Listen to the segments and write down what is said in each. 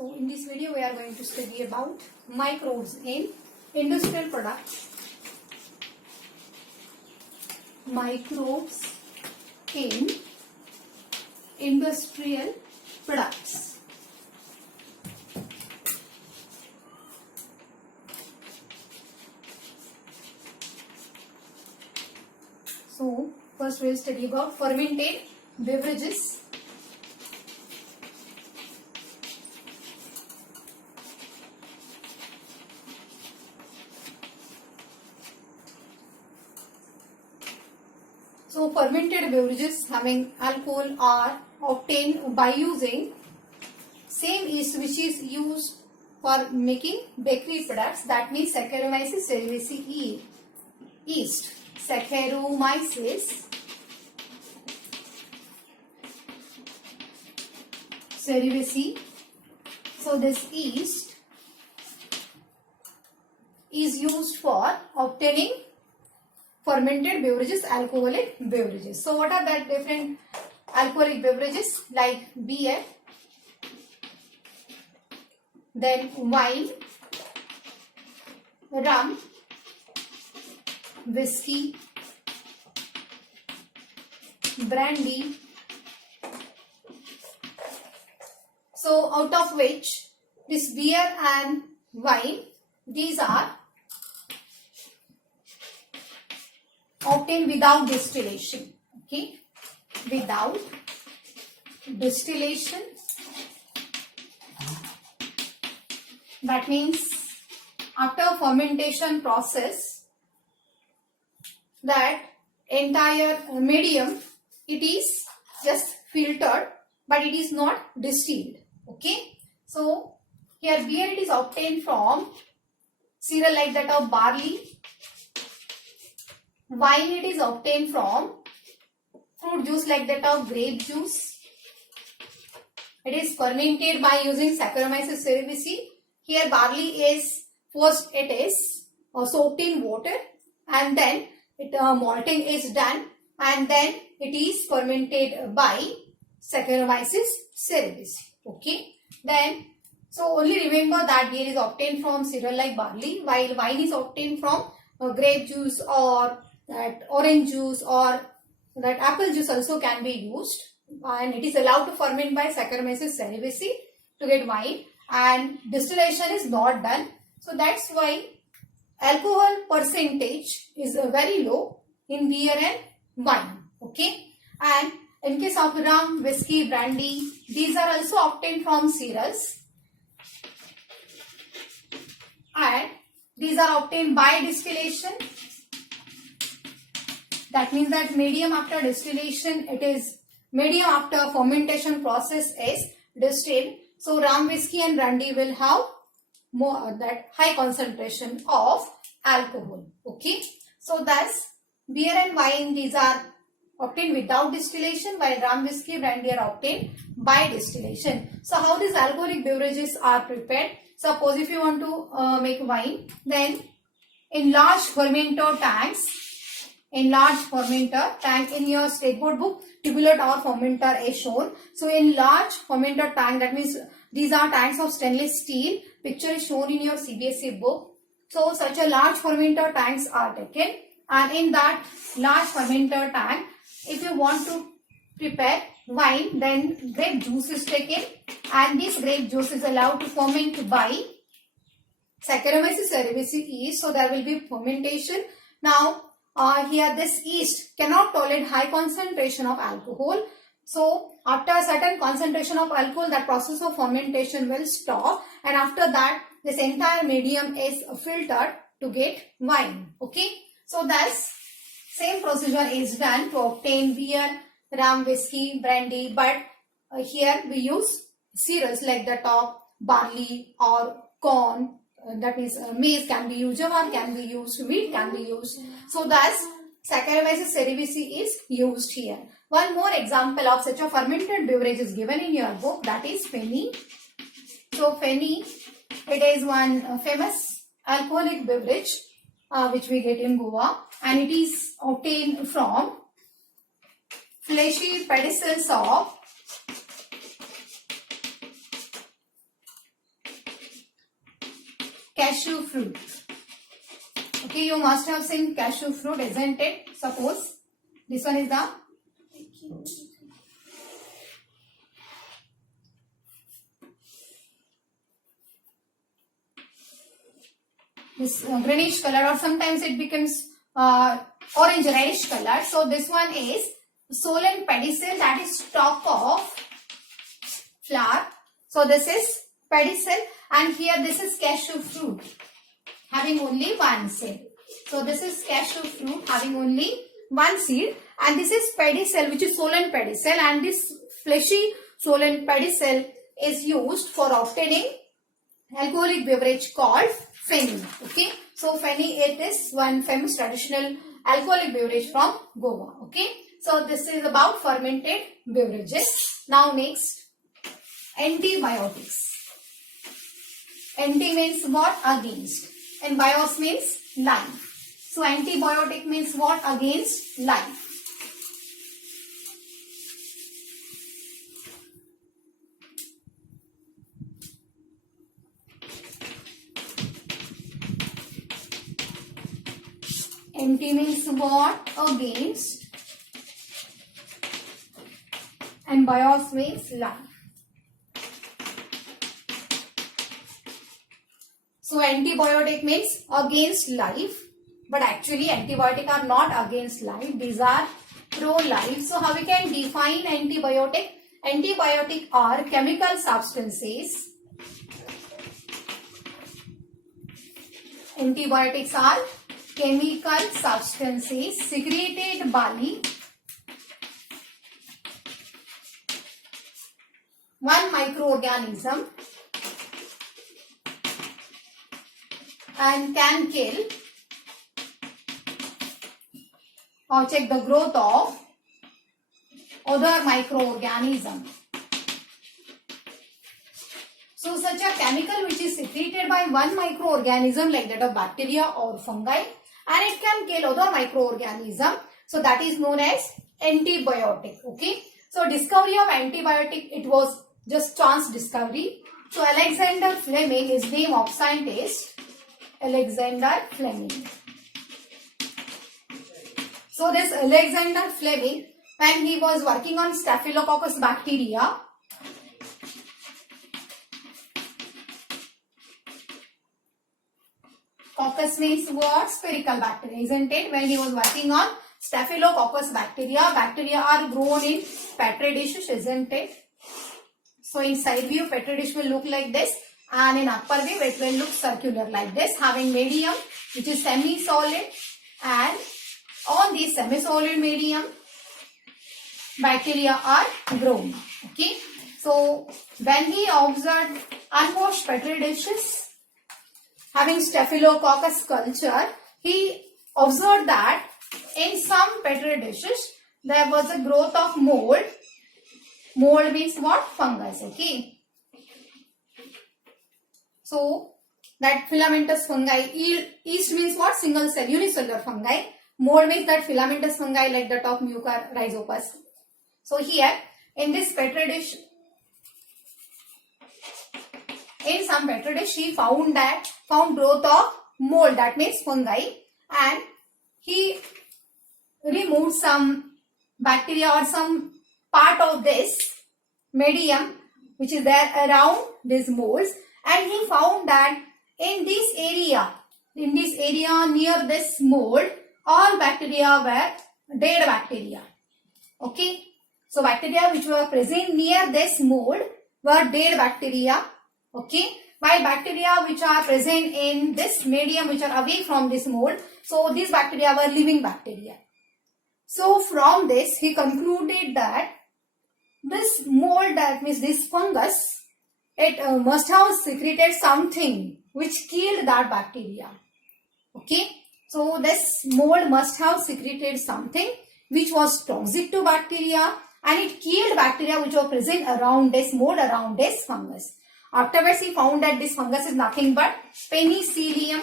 So in this video we are going to study about microbes in industrial products. Microbes in industrial products. So first we will study about fermented beverages. So fermented beverages having alcohol are obtained by using same yeast which is used for making bakery products, that means Saccharomyces cerevisiae yeast. Saccharomyces cerevisiae. So this yeast is used for obtaining fermented beverages, alcoholic beverages. So what are the different alcoholic beverages? Like beer, then wine, rum, whiskey, brandy. So out of which this beer and wine, these are obtained without distillation. Okay, without distillation. That means after fermentation process, that entire medium, it is just filtered, but it is not distilled. Okay, so here beer, it is obtained from cereal like that of barley. Wine, it is obtained from fruit juice like that of grape juice. It is fermented by using Saccharomyces cerevisiae. Here barley is first, it is soaked in water, and then malting is done, and then it is fermented by Saccharomyces cerevisiae. Okay, then so only remember that beer is obtained from cereal like barley, while wine is obtained from grape juice or that orange juice or that apple juice also can be used, and it is allowed to ferment by Saccharomyces cerevisiae to get wine, and distillation is not done. So that's why alcohol percentage is very low in beer and wine. Okay, and in case of rum, whiskey, brandy, these are also obtained from cereals, and these are obtained by distillation. That means that medium after distillation, it is medium after fermentation process is distilled. So rum, whiskey and brandy will have more that high concentration of alcohol. Okay, so thus beer and wine, these are obtained without distillation, while rum, whiskey, brandy are obtained by distillation. So how these alcoholic beverages are prepared? Suppose if you want to make wine, then in large fermenter tanks, in your state board book, tubular tower fermenter is shown. So in large fermenter tank, that means these are tanks of stainless steel. Picture is shown in your CBSE book. So such a large fermenter tanks are taken, and in that large fermenter tank, if you want to prepare wine, then grape juice is taken, and this grape juice is allowed to ferment by Saccharomyces cerevisiae yeast. So there will be fermentation. Now here this yeast cannot tolerate high concentration of alcohol. So after a certain concentration of alcohol, that process of fermentation will stop, and after that this entire medium is filtered to get wine. Okay, so thus same procedure is done to obtain beer, rum, whiskey, brandy, but here we use cereals like that of barley or corn. That means maize can be used, jawar can be used, wheat can be used. So thus Saccharomyces cerevisiae is used here. One more example of such a fermented beverage is given in your book, that is Feni. So Feni, it is one famous alcoholic beverage which we get in Goa, and it is obtained from fleshy pedicels of cashew fruit. Okay, you must have seen cashew fruit, isn't it? Suppose this one is the this greenish color, or sometimes it becomes orange reddish color. So this one is solen pedicel, that is stalk of flower. So this is pedicel, and here this is cashew fruit having only one seed. So this is cashew fruit having only one seed, and this is pedicel, which is solen pedicel, and this fleshy solen pedicel is used for obtaining alcoholic beverage called Feni. Okay, so Feni, it is one famous traditional alcoholic beverage from Goa. Okay, so this is about fermented beverages. Now next, antibiotics. Anti means what? Against, and bios means life. So antibiotic means what? Against life. Anti means what? Against, and bios means life. So antibiotic means against life, but actually antibiotic are not against life. These are pro-life. So how we can define antibiotic? Antibiotic are chemical substances. Antibiotics are chemical substances secreted by one microorganism and can kill or check the growth of other microorganism. So such a chemical which is secreted by one microorganism like that of bacteria or fungi, and it can kill other microorganism. So that is known as antibiotic. Okay. So discovery of antibiotic, it was just chance discovery. So Alexander Fleming is name of scientist. Alexander Fleming. So this Alexander Fleming, when he was working on Staphylococcus bacteria, coccus means what? Spherical bacteria, isn't it? When he was working on Staphylococcus bacteria, bacteria are grown in petri dishes, isn't it? So in side view, petri dish will look like this, and in upper view it will look circular like this, having medium which is semi-solid, and on this semi-solid medium bacteria are grown. Okay, so when he observed unwashed petri dishes having Staphylococcus culture, he observed that in some petri dishes there was a growth of mold. Mold means what? Fungus. Okay. So that filamentous fungi, yeast means what? Single cell, unicellular fungi. Mold means that filamentous fungi like that of Mucorrhizopus. So here in this petri dish, in some petri dish, he found growth of mold, that means fungi, and he removed some bacteria or some part of this medium which is there around these molds, and he found that in this area near this mold, all bacteria were dead bacteria. Okay, so bacteria which were present near this mold were dead bacteria. Okay, while bacteria which are present in this medium which are away from this mold, so these bacteria were living bacteria. So from this he concluded that this mold, that means this fungus, it must have secreted something which killed that bacteria. Okay, so this mold must have secreted something which was toxic to bacteria, and it killed bacteria which were present around this mold, around this fungus. Afterwards he found that this fungus is nothing but penicillium.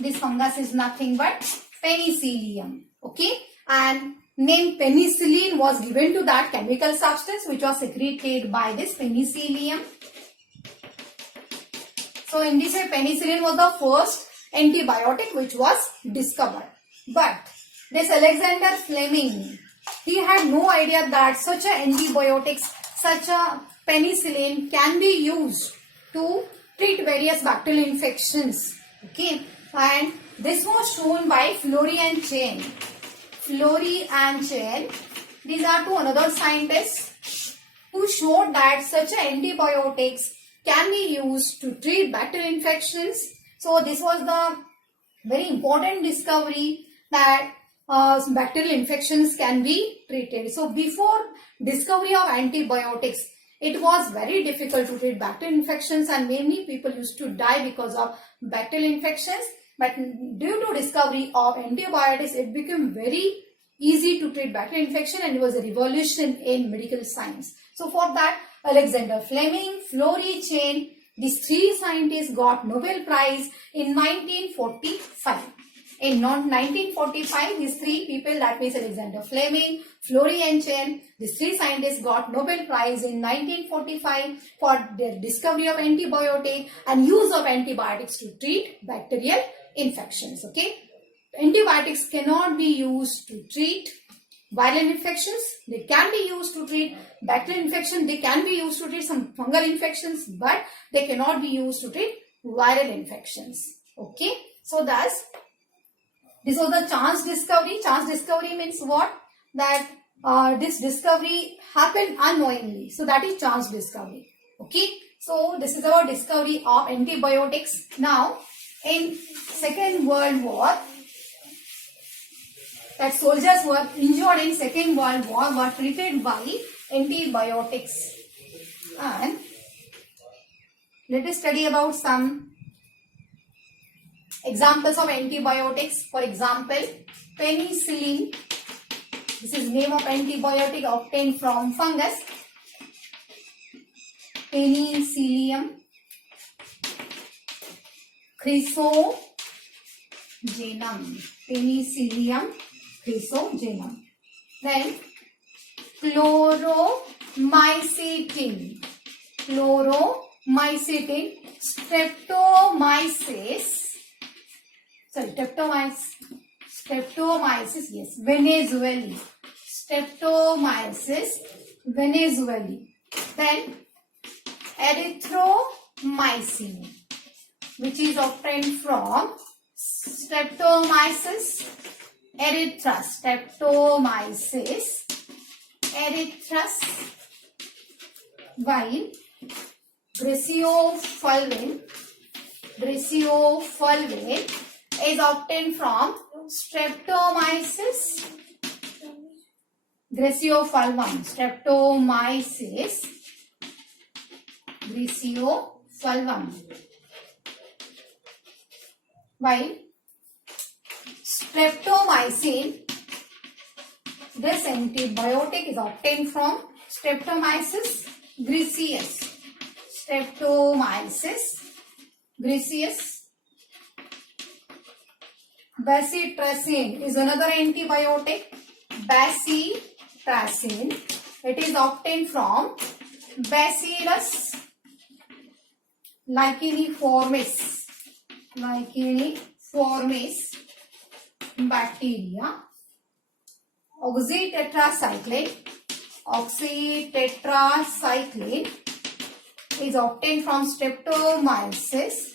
This fungus is nothing but penicillium. Okay, and name penicillin was given to that chemical substance which was secreted by this penicillium. So in this way, penicillin was the first antibiotic which was discovered. But this Alexander Fleming, he had no idea that such a antibiotics, such a penicillin can be used to treat various bacterial infections. Okay, and this was shown by Florey and Chen. Florey and Chen, these are two another scientists who showed that such antibiotics can be used to treat bacterial infections. So this was the very important discovery that bacterial infections can be treated. So before discovery of antibiotics, it was very difficult to treat bacterial infections and many people used to die because of bacterial infections. But due to discovery of antibiotics, it became very easy to treat bacterial infection and it was a revolution in medical science. So for that, Alexander Fleming, Florey, Chen, these three scientists got Nobel Prize in 1945. In 1945, these three people, that means Alexander Fleming, Florey and Chen, these three scientists got Nobel Prize in 1945 for their discovery of antibiotic and use of antibiotics to treat bacterial infections. Okay, antibiotics cannot be used to treat viral infections. They can be used to treat bacterial infection. They can be used to treat some fungal infections, but they cannot be used to treat viral infections. Okay, so thus this was the chance discovery. Chance discovery means what? That this discovery happened unknowingly. So that is chance discovery. Okay, so this is our discovery of antibiotics. Now in Second World War, that soldiers were injured in Second World War were treated by antibiotics. And let us study about some examples of antibiotics. For example, penicillin. This is name of antibiotic obtained from fungus. Penicillium chrysogenum. Penicillium chrysogenum. Then chloromycetin. Chloromycetin. Streptomyces, yes, venezuelae. Streptomyces venezuelae. Then erythromycin, which is obtained from Streptomyces erythraeus. Streptomyces erythraeus. While Brachyfulvin is obtained from Streptomyces Brachyfulvum. Streptomyces Brachyfulvum. While streptomycin, this antibiotic is obtained from Streptomyces griseus. Streptomyces griseus. Bacitracin is another antibiotic. Bacitracin. It is obtained from Bacillus licheniformis. Licheniformis bacteria. Oxytetracycline is obtained from Streptomyces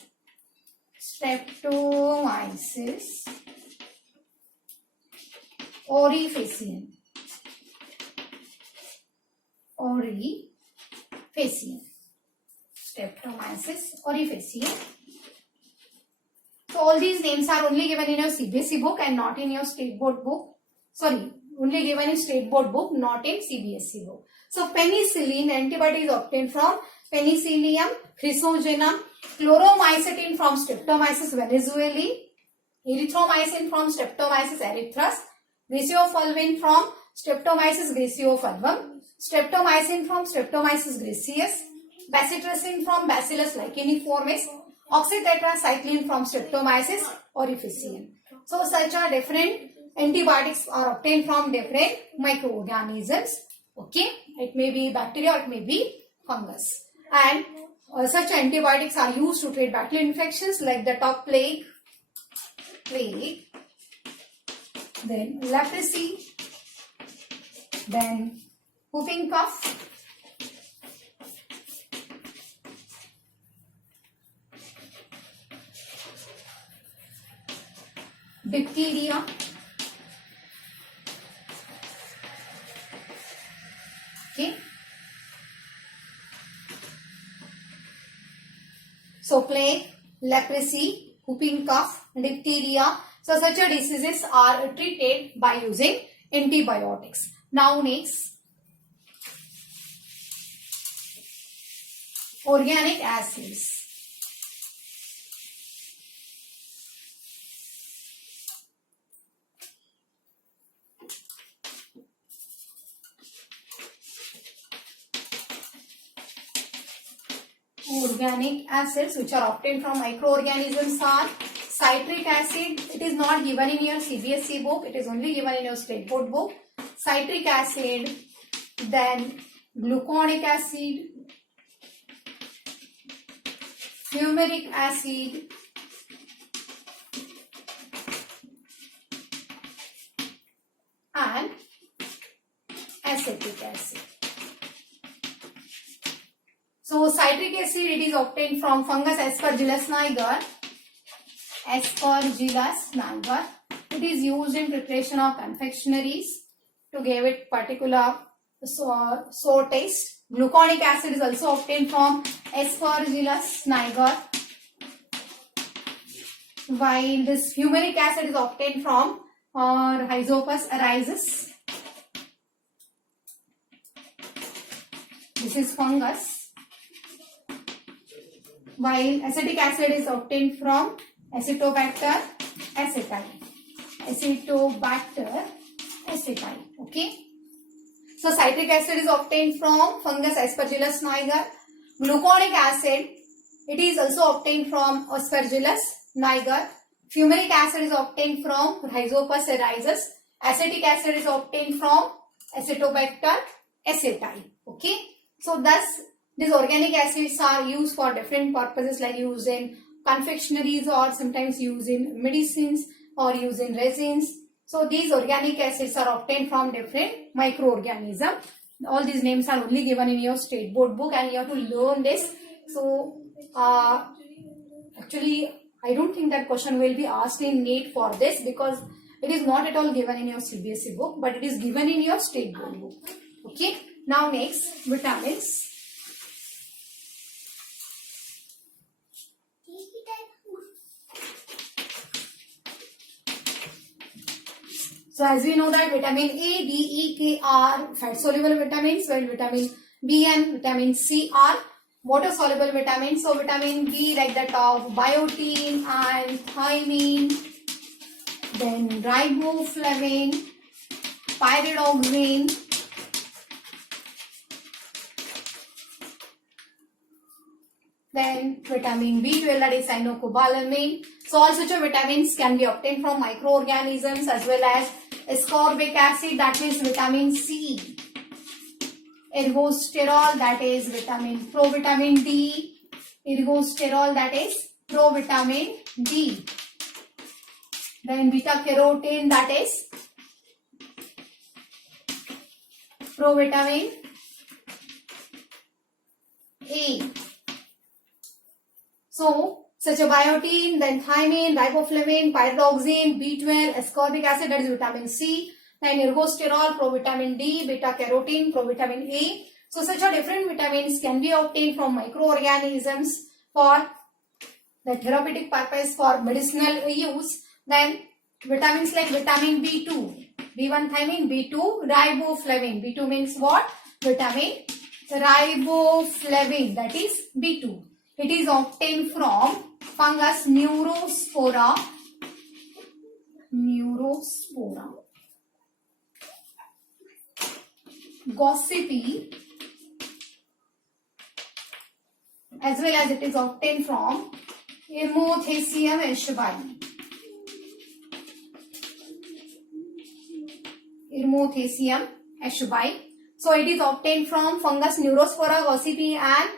aurifacium. Streptomyces aurifacium. So all these names are only given in your CBSE book and not in your state board book. Sorry, only given in state board book, not in CBSE book. So penicillin antibody is obtained from Penicillium chrysogenum, chloromycetin from Streptomyces venezuelae, erythromycin from Streptomyces erythraeus, Brachyfulvin from Streptomyces brachyfulvum, streptomycin from Streptomyces griseus, bacitracin from Bacillus licheniformis, oxytetracycline from Streptomyces aurifacium. So such are different antibiotics are obtained from different microorganisms. Okay, it may be bacteria or it may be fungus. And such antibiotics are used to treat bacterial infections like the top plague, then leprosy, then whooping cough, diphtheria, okay. So plague, leprosy, whooping cough, diphtheria. So such diseases are treated by using antibiotics. Now next, organic acids. Organic acids which are obtained from microorganisms are citric acid. It is not given in your CBSE book. It is only given in your state board book. Citric acid, then gluconic acid, fumaric acid, and acetic acid. So citric acid, it is obtained from fungus Aspergillus niger. Aspergillus niger. It is used in preparation of confectionaries to give it particular sour taste. Gluconic acid is also obtained from Aspergillus niger, while this fumaric acid is obtained from Rhizopus rhizus. This is fungus. While acetic acid is obtained from Acetobacter aceti. Acetobacter aceti. Okay. So citric acid is obtained from fungus Aspergillus niger. Gluconic acid, it is also obtained from Aspergillus niger. Fumaric acid is obtained from Rhizopus rhizus. Acetic acid is obtained from Acetobacter aceti. Okay. So thus these organic acids are used for different purposes, like used in confectionaries or sometimes used in medicines or used in resins. So these organic acids are obtained from different microorganisms. All these names are only given in your state board book and you have to learn this. So actually I don't think that question will be asked in NEET for this, because it is not at all given in your CBSE book, but it is given in your state board book. Okay. Now next, vitamins. So as we know that vitamin A, D, E, K are fat soluble vitamins, while vitamin B and vitamin C are water soluble vitamins. So vitamin B, like that of biotin and thiamine, then riboflavin, pyridoxine, then vitamin B12, that is cyanocobalamin. So all such vitamins can be obtained from microorganisms, as well as ascorbic acid, that is vitamin C, ergosterol, that is provitamin D, ergosterol, that is provitamin D, then beta carotene, that is provitamin A. So such a biotin, then thiamine, riboflavin, pyridoxine, B12, ascorbic acid, that is vitamin C, then ergosterol, provitamin D, beta carotene, provitamin A. So such a different vitamins can be obtained from microorganisms for the therapeutic purpose, for medicinal use. Then vitamins like vitamin B2, B1 thiamine, B2 riboflavin. B2 means what? Vitamin riboflavin, that is B2. It is obtained from fungus Neurospora. Gossypii, as well as it is obtained from Irmothecium escherichia. So it is obtained from fungus Neurospora, Gossypii and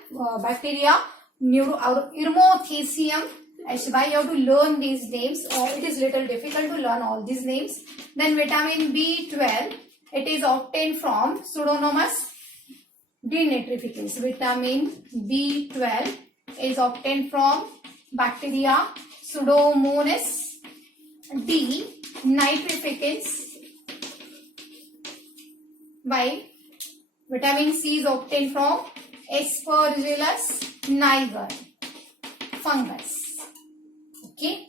bacteria Irmothecium Ashby. You have to learn these names. It is little difficult to learn all these names. Then vitamin B12. It is obtained from Pseudomonas denitrificans. Vitamin B12 is obtained from bacteria Pseudomonas denitrificans. By vitamin C is obtained from Aspergillus niger fungus. Okay.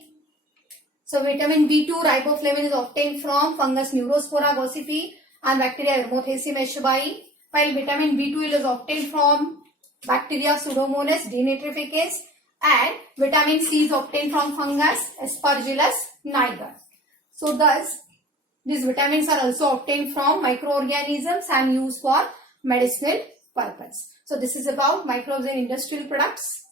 So vitamin B2 riboflavin is obtained from fungus Neurospora gossypi and bacteria Irmothecium ashby. While vitamin B2 is obtained from bacteria Pseudomonas denitrificans and vitamin C is obtained from fungus Aspergillus niger. So thus these vitamins are also obtained from microorganisms and used for medicinal purpose. So this is about microbes in industrial products.